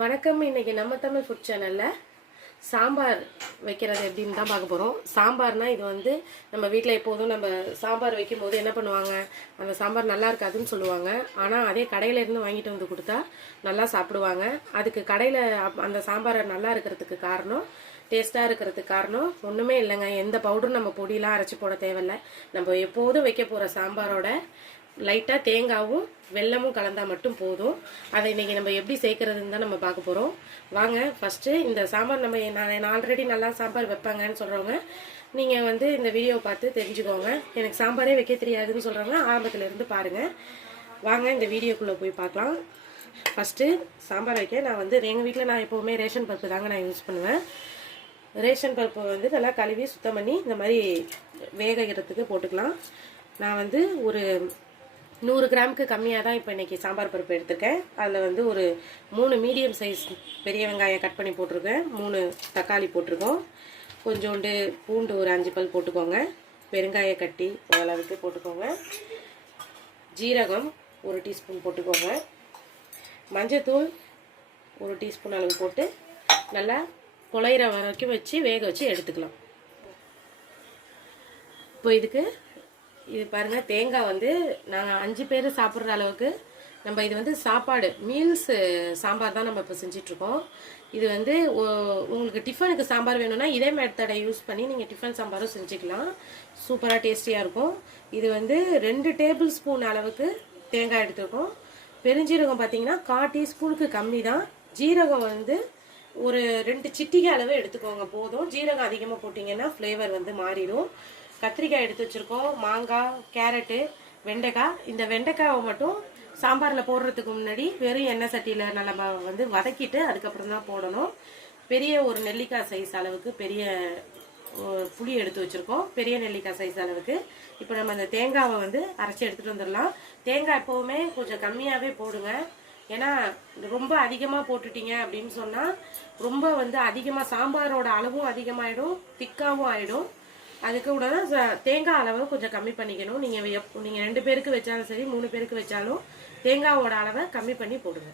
வணக்கம். இன்னைக்கு நம்ம தமிழ் ஃபுட் சேனல்ல சாம்பார் வைக்கிறது எப்படின்னு தான் பார்க்க போகிறோம். சாம்பார்னா இது வந்து நம்ம வீட்டில் எப்போதும் நம்ம சாம்பார் வைக்கும் போது என்ன பண்ணுவாங்க, அந்த சாம்பார் நல்லா இருக்காதுன்னு சொல்லுவாங்க. ஆனால் அதே கடையிலேருந்து வாங்கிட்டு வந்து கொடுத்தா நல்லா சாப்பிடுவாங்க. அதுக்கு கடையில் அந்த சாம்பாரை நல்லா இருக்கிறதுக்கு காரணம், டேஸ்ட்டாக இருக்கிறதுக்கு காரணம் ஒன்றுமே இல்லைங்க. எந்த பவுடரும் நம்ம பொடியெலாம் அரைச்சி போட தேவையில்லை. நம்ம எப்போதும் வைக்க போகிற சாம்பாரோட லைட்டாக தேங்காவும் வெல்லமும் கலந்தால் மட்டும் போதும். அதை இன்றைக்கி நம்ம எப்படி சேர்க்கறதுன்னு தான் நம்ம பார்க்க போகிறோம். வாங்க. ஃபஸ்ட்டு இந்த சாம்பார் நான் ஆல்ரெடி நல்லா சாம்பார் வைப்பாங்கன்னு சொல்கிறவங்க நீங்கள் வந்து இந்த வீடியோவை பார்த்து தெரிஞ்சுக்கோங்க. எனக்கு சாம்பாரே வைக்க தெரியாதுன்னு சொல்கிறவங்க ஆரம்பத்துலேருந்து பாருங்கள். வாங்க இந்த வீடியோக்குள்ளே போய் பார்க்கலாம். ஃபஸ்ட்டு சாம்பார் வைக்க நான் வந்து எங்கள் வீட்டில் நான் எப்போவுமே ரேஷன் பருப்பு தாங்க நான் யூஸ் பண்ணுவேன். ரேஷன் பருப்பு வந்து நல்லா கழுவி சுத்தம் பண்ணி இந்த மாதிரி வேகிறதுக்கு போட்டுக்கலாம். நான் வந்து ஒரு 100 கிராமுக்கு கம்மியாக தான் இப்போ இன்றைக்கி சாம்பார் பருப்பு எடுத்துருக்கேன். அதில் வந்து ஒரு 3 மீடியம் சைஸ் பெரிய வெங்காயம் கட் பண்ணி போட்டிருக்கேன். 3 தக்காளி போட்டிருக்கோம். கொஞ்சோண்டு பூண்டு ஒரு 5 பல் போட்டுக்கோங்க. பெருங்காய கட்டி ஓரளவுக்கு போட்டுக்கோங்க. ஜீரகம் 1 டீஸ்பூன் போட்டுக்கோங்க. மஞ்சத்தூள் 1 டீஸ்பூன் அளவு போட்டு நல்லா குழையிற வரைக்கும் வச்சு வேக வச்சு எடுத்துக்கலாம். இப்போ இதுக்கு இது பாருங்கள், தேங்காய் வந்து நாங்கள் 5 பேர் சாப்பிட்ற அளவுக்கு நம்ம இது வந்து சாப்பாடு மீல்ஸு சாம்பார் தான் நம்ம இப்போ செஞ்சிட்ருக்கோம். இது வந்து உங்களுக்கு டிஃபனுக்கு சாம்பார் வேணும்னா இதே மெத்தடை யூஸ் பண்ணி நீங்கள் டிஃபன் சாம்பாரும் செஞ்சுக்கலாம். சூப்பராக டேஸ்டியாக இருக்கும். இது வந்து 2 டேபிள் ஸ்பூன் அளவுக்கு தேங்காய் எடுத்துருக்கோம். பெருஞ்சீரகம் பார்த்தீங்கன்னா 1/4 டீஸ்பூனுக்கு கம்மி தான். ஜீரகம் வந்து ஒரு 2 சிட்டிகை அளவு எடுத்துக்கோங்க போதும். ஜீரகம் அதிகமாக போட்டிங்கன்னா ஃப்ளேவர் வந்து மாறிடும். கத்திரிக்காய் எடுத்து வச்சுருக்கோம். மாங்காய், கேரட்டு, வெண்டைக்காய். இந்த வெண்டைக்காவை மட்டும் சாம்பாரில் போடுறதுக்கு முன்னாடி வெறும் எண்ணெய் சட்டியில் நல்லா வந்து வதக்கிட்டு அதுக்கப்புறம் தான் போடணும். பெரிய ஒரு நெல்லிக்காய் சைஸ் அளவுக்கு பெரிய புளி எடுத்து வச்சுருக்கோம். பெரிய நெல்லிக்காய் சைஸ் அளவுக்கு. இப்போ நம்ம அந்த தேங்காவை வந்து அரைச்சி எடுத்துகிட்டு வந்துடலாம். தேங்காய் எப்போவுமே கொஞ்சம் கம்மியாகவே போடுங்க. ஏன்னா ரொம்ப அதிகமாக போட்டுட்டீங்க அப்படின்னு சொன்னால் ரொம்ப வந்து அதிகமாக சாம்பாரோட அளவும் அதிகமாகிடும், திக்காகவும் ஆகிடும். அதுக்கு கூட தேங்காய் அளவை கொஞ்சம் கம்மி பண்ணிக்கணும். நீங்கள் 2 பேருக்கு வச்சாலும் சரி, 3 பேருக்கு வச்சாலும் தேங்காவோட அளவை கம்மி பண்ணி போடுங்க.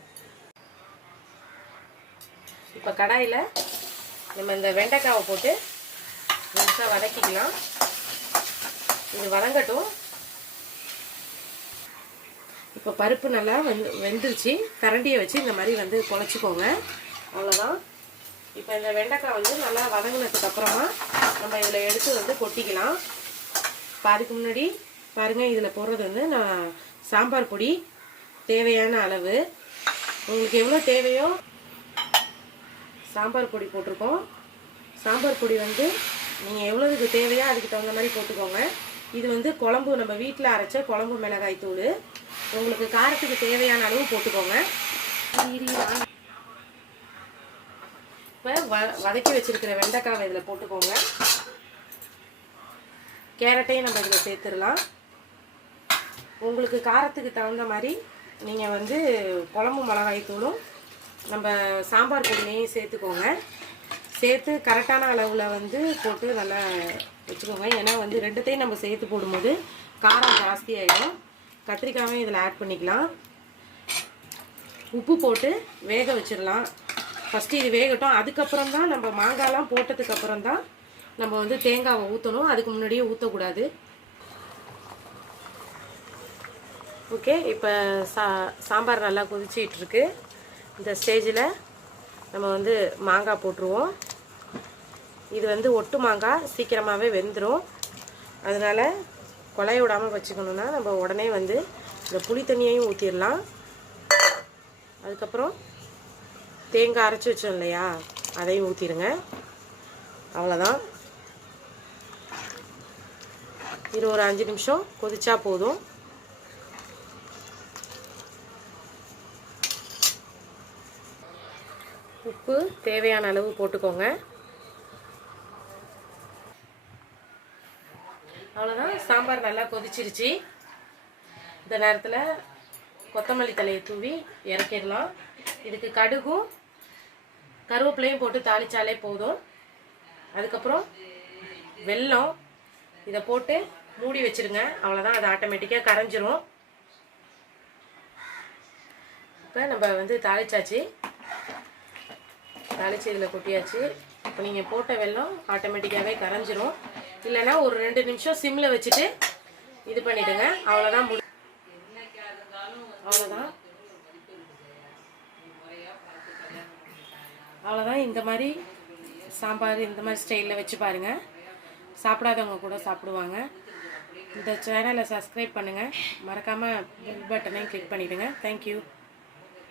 இப்போ கடாயில் நம்ம இந்த வெண்டைக்காவை போட்டு நல்லா வதக்கிக்கலாம். இது வதங்கட்டும். இப்போ பருப்பு நல்லா வெந்துருச்சு. கரண்டியை வச்சு இந்த மாதிரி வந்து குழச்சிக்கோங்க. அவ்வளோதான். இப்போ இந்த வெண்டைக்காய் வந்து நல்லா வதங்கினதுக்கு அப்புறமா நம்ம இதில் எடுத்து வந்து கொட்டிக்கலாம். இப்போ அதுக்கு முன்னாடி பாருங்கள், இதில் போடுறது வந்து நான் சாம்பார் பொடி தேவையான அளவு உங்களுக்கு எவ்வளோ தேவையோ சாம்பார் பொடி போட்டிருக்கோம். சாம்பார் பொடி வந்து நீங்கள் எவ்வளோதுக்கு தேவையோ அதுக்கு தகுந்த மாதிரி போட்டுக்கோங்க. இது வந்து குழம்பு, நம்ம வீட்டில் அரைச்ச குழம்பு மிளகாய் தூள். உங்களுக்கு காரத்துக்கு தேவையான அளவு போட்டுக்கோங்க. இப்போ வதக்கி வச்சுருக்கிற வெண்டைக்காவை இதில் போட்டுக்கோங்க. கேரட்டையும் நம்ம இதில் சேர்த்துடலாம். உங்களுக்கு காரத்துக்கு தகுந்த மாதிரி நீங்கள் வந்து குழம்பு மிளகாய் தூளும் நம்ம சாம்பார் பொடியையும் சேர்த்துக்கோங்க. சேர்த்து கரெக்டான அளவில் வந்து போட்டு நல்லா வச்சுக்கோங்க. ஏன்னா வந்து 2த்தையும் நம்ம சேர்த்து போடும்போது காரம் ஜாஸ்தி ஆகிடும். கத்திரிக்காயும் இதில் ஆட் பண்ணிக்கலாம். உப்பு போட்டு வேக வச்சிடலாம். ஃபஸ்ட்டு இது வேகட்டும். அதுக்கப்புறம் தான் நம்ம மாங்காய்லாம் போட்டதுக்கப்புறம் தான் நம்ம வந்து தேங்காவை ஊற்றணும். அதுக்கு முன்னாடியே ஊற்றக்கூடாது. ஓகே. இப்போ சாம்பார் நல்லா கொதிச்சிட்ருக்கு. இந்த ஸ்டேஜில் நம்ம வந்து மாங்காய் போட்டுருவோம். இது வந்து ஒட்டு மாங்காய், சீக்கிரமாகவே வெந்துடும். அதனால் கொலைய விடாமல் வச்சுக்கணுன்னா நம்ம உடனே வந்து இந்த புளி தண்ணியையும் ஊற்றிடலாம். அதுக்கப்புறம் தேங்காய் அரைச்சி வச்சோம் இல்லையா, அதையும் ஊற்றிடுங்க. அவ்வளோதான். இது ஒரு 5 நிமிஷம் கொதிச்சா போதும். உப்பு தேவையான அளவு போட்டுக்கோங்க. அவ்வளோதான். சாம்பார் நல்லா கொதிச்சிருச்சு. இந்த நேரத்தில் கொத்தமல்லி தலையை தூவி இறக்கிடலாம். இதுக்கு கடுகும் கருவேப்பிலையும் போட்டு தாளிச்சாலே போதும். அதுக்கப்புறம் வெல்லம் இதை போட்டு மூடி வச்சுருங்க. அவ்வளோதான். அது ஆட்டோமேட்டிக்காக கரைஞ்சிரும். இப்போ நம்ம வந்து தாளிச்சாச்சு. தாளித்து இதில் கொட்டியாச்சு. இப்போ நீங்கள் போட்ட வெல்லம் ஆட்டோமேட்டிக்காகவே கரைஞ்சிரும். இல்லைன்னா ஒரு 2 நிமிஷம் சிம்மில் வச்சுட்டு இது பண்ணிவிடுங்க. அவ்வளோதான். அவ்வளோதான். இந்த மாதிரி சாம்பார் இந்த மாதிரி ஸ்டைலில் வச்சு பாருங்கள். சாப்பிடாதவங்க கூட சாப்பிடுவாங்க. இந்த சேனலை சப்ஸ்கிரைப் பண்ணுங்கள். மறக்காமல் பெல் பட்டனையும் கிளிக் பண்ணிவிடுங்க. தேங்க்யூ.